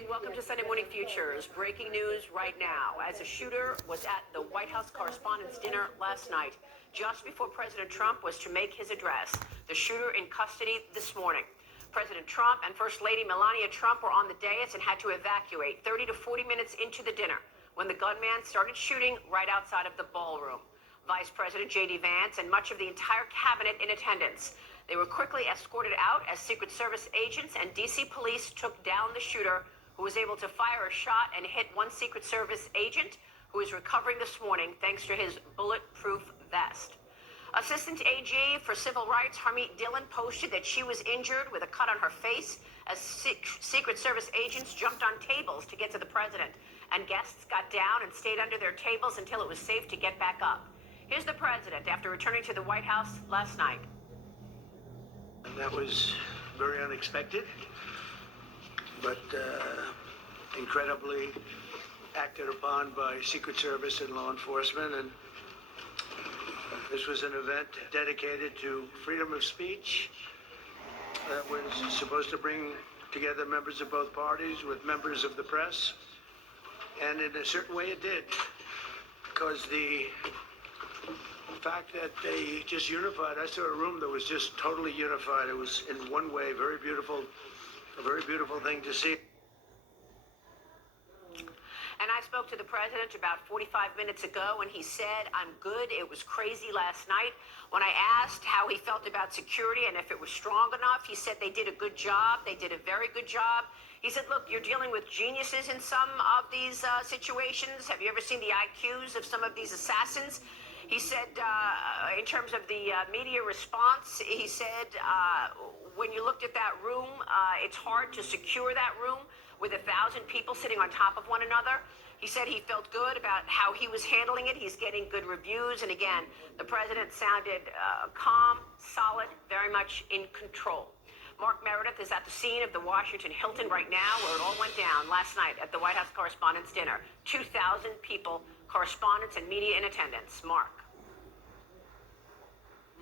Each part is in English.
morning. Welcome to Sunday Morning Futures. Breaking news right now. As a shooter was at the White House Correspondents' Dinner last night, just before President Trump was to make his address. The shooter in custody this morning. President Trump and First Lady Melania Trump were on the dais and had to evacuate 30 to 40 minutes into the dinner when the gunman started shooting right outside of the ballroom. Vice President J.D. Vance and much of the entire cabinet in attendance. They were quickly escorted out as Secret Service agents and D.C. police took down the shooter, who was able to fire a shot and hit one Secret Service agent who is recovering this morning thanks to his bulletproof vest. Assistant AG for Civil Rights Harmeet Dillon posted that she was injured with a cut on her face as Secret Service agents jumped on tables to get to the president, and guests got down and stayed under their tables until it was safe to get back up. Here's the president after returning to the White House last night. That was very unexpected, but incredibly acted upon by Secret Service and law enforcement. And this was an event dedicated to freedom of speech that was supposed to bring together members of both parties with members of the press. And in a certain way it did, because the fact that they just unified. I saw a room that was just totally unified. It was in one way very beautiful, a very beautiful thing to see. And I spoke to the president about 45 minutes ago, and he said, "I'm good. It was crazy last night." When I asked how he felt about security and if it was strong enough, he said they did a good job. They did a very good job. He said, "Look, you're dealing with geniuses in some of these situations. Have you ever seen the IQs of some of these assassins?" He said, in terms of the media response, he said, when you looked at that room, it's hard to secure that room with 1,000 people sitting on top of one another. He said he felt good about how he was handling it. He's getting good reviews. And again, the president sounded calm, solid, very much in control. Mark Meredith is at the scene of the Washington Hilton right now, where it all went down last night at the White House Correspondents' Dinner. 2,000 people, correspondents and media in attendance. Mark.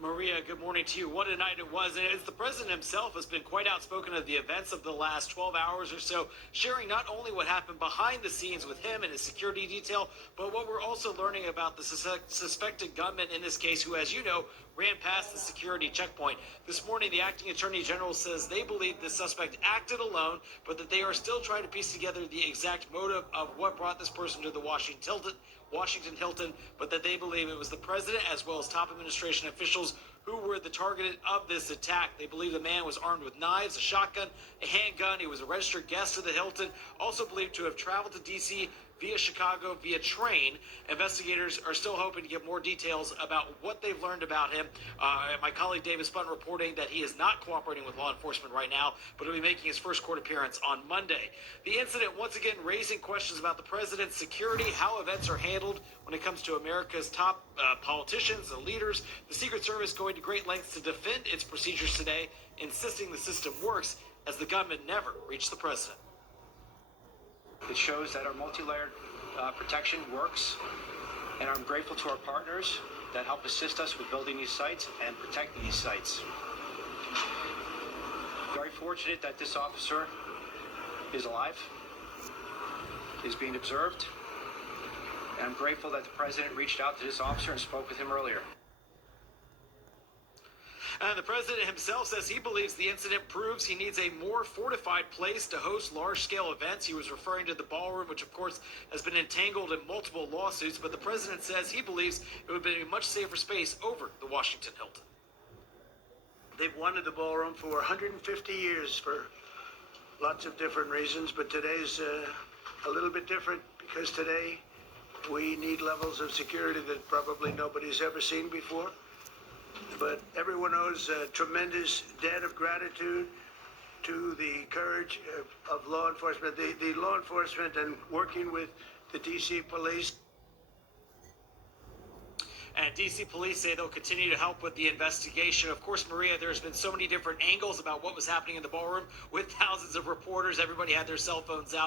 Maria, good morning to you. What a night it was. And as the president himself has been quite outspoken of the events of the last 12 hours or so, sharing not only what happened behind the scenes with him and his security detail, but what we're also learning about the suspected gunman in this case, who, as you know, ran past the security checkpoint. This morning, the acting attorney general says they believe the suspect acted alone, but that they are still trying to piece together the exact motive of what brought this person to the Washington Hilton, but that they believe it was the president as well as top administration officials who were the target of this attack. They believe the man was armed with knives, a shotgun, a handgun. He was a registered guest of the Hilton, also believed to have traveled to D.C. via Chicago via train. Investigators are still hoping to get more details about what they've learned about him. My colleague David Spunt reporting that he is not cooperating with law enforcement right now, but he'll be making his first court appearance on Monday. The incident once again raising questions about the president's security, how events are handled when it comes to America's top politicians and leaders. The Secret Service going to great lengths to defend its procedures today, insisting the system works, as the gunman never reached the president. It shows that our multi-layered protection works, and I'm grateful to our partners that help assist us with building these sites and protecting these sites. Very fortunate that this officer is alive, is being observed, and I'm grateful that the president reached out to this officer and spoke with him earlier. And the president himself says he believes the incident proves he needs a more fortified place to host large-scale events. He was referring to the ballroom, which, of course, has been entangled in multiple lawsuits. But the president says he believes it would be a much safer space over the Washington Hilton. They've wanted the ballroom for 150 years for lots of different reasons, but today's a little bit different because today we need levels of security that probably nobody's ever seen before. But everyone owes a tremendous debt of gratitude to the courage of law enforcement, the law enforcement, and working with the D.C. police. And D.C. police say they'll continue to help with the investigation. Of course, Maria, there's been so many different angles about what was happening in the ballroom with thousands of reporters. Everybody had their cell phones out.